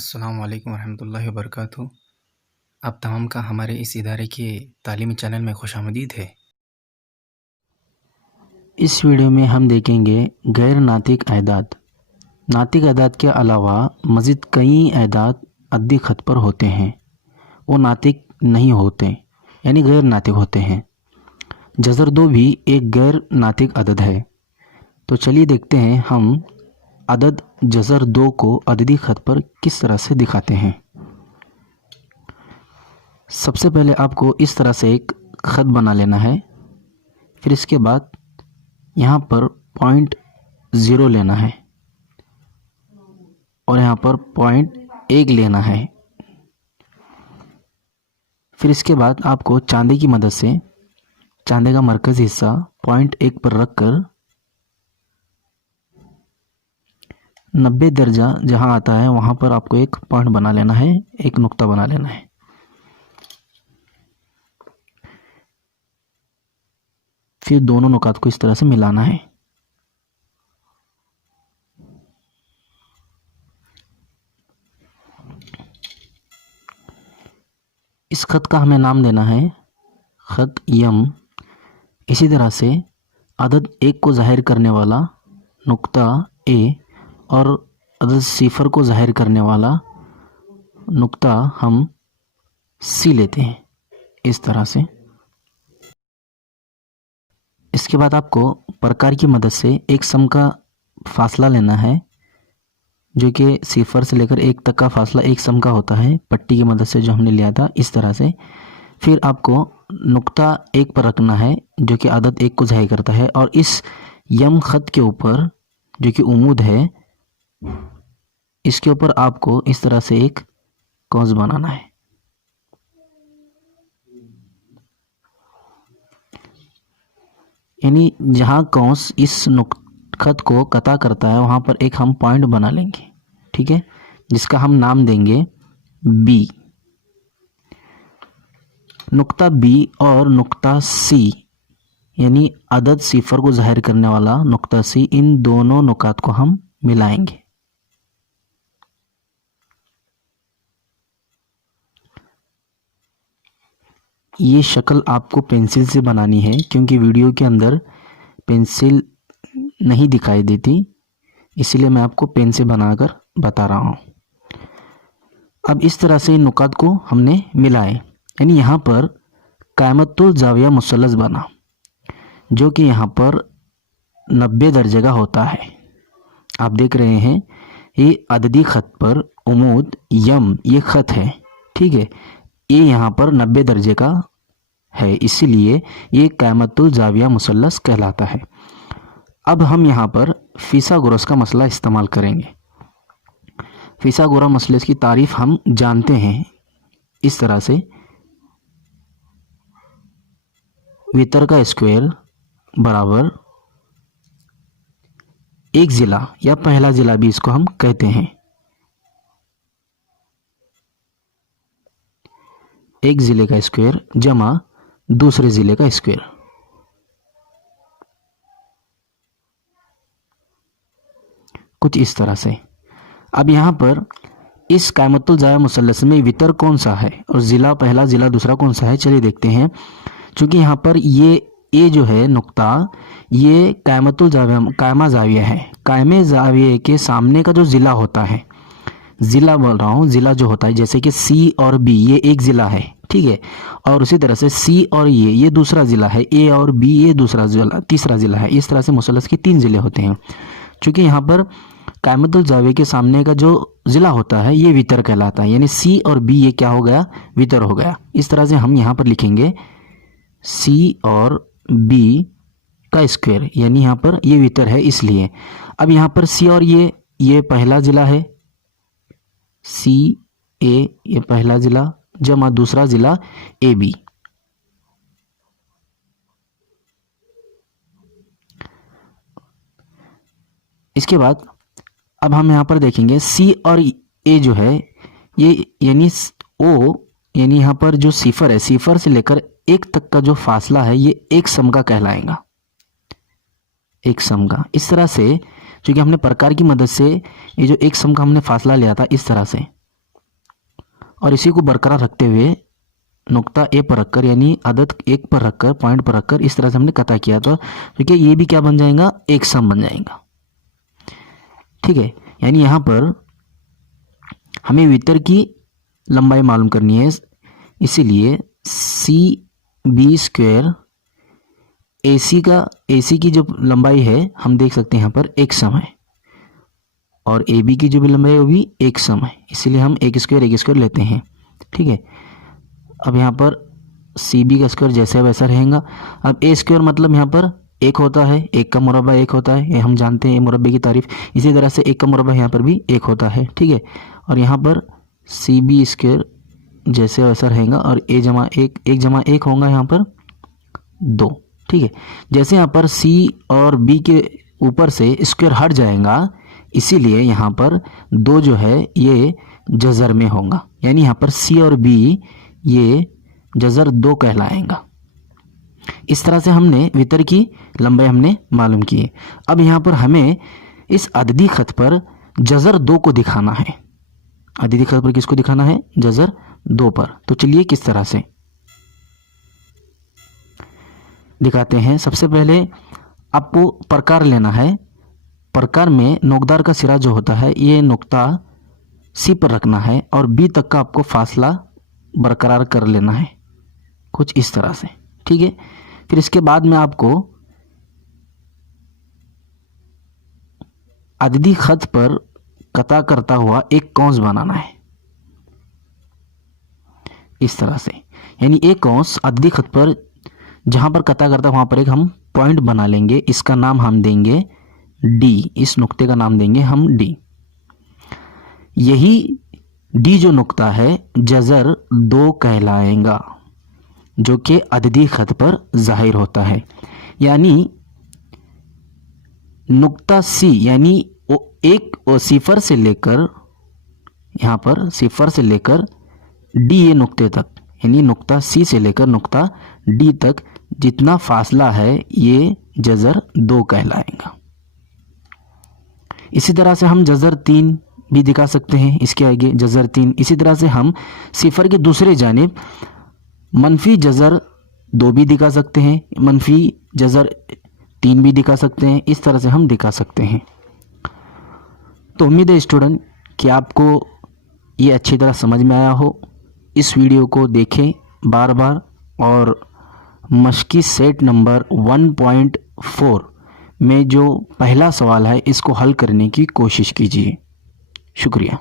अस्सलामु अलैकुम वरहमतुल्लाहि वबरकातुहू। आप तमाम का हमारे इस इदारे के तालीमी चैनल में खुशामदीद है। इस वीडियो में हम देखेंगे गैर नातिक अदाद। नातिक अदाद के अलावा मज़ीद कई अदाद अद्दी ख़त पर होते हैं, वो नातिक नहीं होते यानी गैर नातिक होते हैं। जज़र 2 भी एक गैर नातिक अदद है। तो चलिए देखते हैं हम अदद जज़र 2 को अददी ख़त पर किस तरह से दिखाते हैं। सबसे पहले आपको इस तरह से एक ख़त बना लेना है। फिर इसके बाद यहाँ पर पॉइंट 0 लेना है और यहाँ पर पॉइंट 1 लेना है। फिर इसके बाद आपको चांदे की मदद से चांदे का मरकज़ी हिस्सा पॉइंट 1 पर रखकर 90 दर्जा जहाँ आता है वहाँ पर आपको एक पॉइंट बना लेना है, एक नुक्ता बना लेना है। फिर दोनों नुकात को इस तरह से मिलाना है। इस ख़त का हमें नाम देना है ख़त यम। इसी तरह से अदद 1 को ज़ाहिर करने वाला नुक्ता ए और अदद 0 को ज़ाहिर करने वाला नुक्ता हम सी लेते हैं इस तरह से। इसके बाद आपको प्रकार की मदद से एक सम का फासला लेना है, जो कि 0 से लेकर 1 तक का फासला एक सम का होता है, पट्टी की मदद से जो हमने लिया था इस तरह से। फिर आपको नुक्ता 1 पर रखना है जो कि अदद 1 को ज़ाहिर करता है, और इस यम ख़त के ऊपर जो कि उमूद है इसके ऊपर आपको इस तरह से एक कौंस बनाना है। यानी जहाँ कौंस इस ख़त को कता करता है वहाँ पर एक हम पॉइंट बना लेंगे, ठीक है, जिसका हम नाम देंगे बी। नुक्ता बी और नुक्ता सी यानी अदद 0 को ज़ाहिर करने वाला नुक्ता सी, इन दोनों नुकात को हम मिलाएंगे। ये शक्ल आपको पेंसिल से बनानी है क्योंकि वीडियो के अंदर पेंसिल नहीं दिखाई देती, इसलिए मैं आपको पेन से बनाकर बता रहा हूँ। अब इस तरह से इन नुकात को हमने मिलाए, यानी यहाँ पर क़ायमतुल ज़ाविया मुसल्लस बना, जो कि यहाँ पर 90 दर्जे का होता है। आप देख रहे हैं ये अददी ख़त पर उमूद यम ये ख़त है, ठीक है, ये यहाँ पर 90 दर्जे का है, इसीलिए ये क़ायमतुल ज़ाविया मुसल्लस कहलाता है। अब हम यहाँ पर फिसागोरस का मसला इस्तेमाल करेंगे। फिसागोरस मसले की तारीफ़ हम जानते हैं इस तरह से, वितर का स्क्वायर बराबर एक ज़िला या पहला ज़िला भी इसको हम कहते हैं। एक ज़िले का स्क्वायर जमा दूसरे ज़िले का स्क्वायर। कुछ इस तरह से। अब यहाँ पर इस क़ायमतुल ज़ाविया मुसल्लस में वितर कौन सा है और ज़िला पहला ज़िला दूसरा कौन सा है, चलिए देखते हैं। चूँकि यहाँ पर ये जो है नुक्ता ये क़ायमतुल ज़ाविया कायमा ज़ाविया है। कायमे ज़ाविये के सामने का जो ज़िला होता है, ज़िला बोल रहा हूँ, ज़िला जो होता है जैसे कि सी और बी ये एक ज़िला है, ठीक है, और उसी तरह से सी और ये दूसरा ज़िला है, ए और बी ये दूसरा ज़िला तीसरा ज़िला है। इस तरह से मुसल्लस के 3 ज़िले होते हैं। चूँकि यहाँ पर क़ायमतुल ज़ाविया के सामने का जो ज़िला होता है ये वितर कहलाता है, यानी सी और बी ये क्या हो गया, वितर हो गया। इस तरह से हम यहाँ पर लिखेंगे सी और बी का स्क्वायर, यानी यहाँ पर ये वितर है इसलिए। अब यहाँ पर सी और ये पहला ज़िला है, सी ए ये पहला ज़िला जमा दूसरा ज़िला ए बी। इसके बाद अब हम यहाँ पर देखेंगे सी और ए जो है ये यानी ओ, यानी यहाँ पर जो 0 है 0 से लेकर 1 तक का जो फासला है ये एक सम का कहलाएगा, एक सम का। इस तरह से क्योंकि हमने प्रकार की मदद से ये जो एक सम का हमने फासला लिया था इस तरह से, और इसी को बरकरार रखते हुए नुक्ता ए पर रखकर यानी अदद 1 पर रखकर पॉइंट पर रखकर इस तरह से हमने कता किया तो क्या ये भी क्या बन जाएगा, एक सम बन जाएगा। ठीक है, यानी यहाँ पर हमें वितर की लंबाई मालूम करनी है, इसीलिए सी बी स्क्वायर ए सी की जो लंबाई है हम देख सकते हैं यहाँ पर एक सम है और ए बी की जो भी लंबाई है वो भी एक सम है, इसीलिए हम एक स्क्वायर लेते हैं। ठीक है, अब यहाँ पर सी बी का स्क्वायर जैसा वैसा रहेगा। अब ए स्क्वायर मतलब यहाँ पर एक होता है, एक का मुरब्बा एक होता है, ये हम जानते हैं मुरब्बे की तारीफ। इसी तरह से एक का मुरब्बा यहाँ पर भी एक होता है। ठीक है, और यहाँ पर सी बी स्क्वायर जैसे वैसा रहेगा और एक जमा एक होगा यहाँ पर 2। ठीक है, जैसे यहाँ पर सी और बी के ऊपर से स्क्वायर हट जाएगा, इसीलिए यहाँ पर 2 जो है ये जज़र में होगा, यानी यहाँ पर सी और बी ये जज़र 2 कहलाएगा। इस तरह से हमने वितर की लंबाई हमने मालूम की। अब यहाँ पर हमें इस अददी खत पर जज़र 2 को दिखाना है। अददी खत पर किसको दिखाना है, जज़र 2 पर। तो चलिए किस तरह से दिखाते हैं। सबसे पहले आपको प्रकार लेना है। प्रकार में नोकदार का सिरा जो होता है ये नुक्ता सी पर रखना है और बी तक का आपको फासला बरकरार कर लेना है कुछ इस तरह से। ठीक है, फिर इसके बाद में आपको अददी खत पर कता करता हुआ एक कौंस बनाना है इस तरह से, यानी एक कौंस अददी खत पर जहां पर कता करता वहां पर एक हम पॉइंट बना लेंगे, इसका नाम हम देंगे डी, इस नुक्ते का नाम देंगे हम डी। यही डी जो नुक्ता है जज़र 2 कहलाएगा जो कि अददी खत पर जाहिर होता है। यानी नुक्ता सी यानी एक सिफर से लेकर यहाँ पर सिफर से लेकर डी ये नुक्ते तक, यानी नुक्ता सी से लेकर नुक्ता डी तक जितना फासला है ये जज़र 2 कहलाएगा। इसी तरह से हम जज़र 3 भी दिखा सकते हैं, इसके आगे जज़र 3। इसी तरह से हम सिफर के दूसरे जानिब मनफी जज़र 2 भी दिखा सकते हैं, मनफी जज़र 3 भी दिखा सकते हैं। इस तरह से हम दिखा सकते हैं। तो उम्मीद है स्टूडेंट कि आपको ये अच्छी तरह समझ में आया हो। इस वीडियो को देखें बार बार और मश्की सेट नंबर 1.4 में जो पहला सवाल है इसको हल करने की कोशिश कीजिए। शुक्रिया।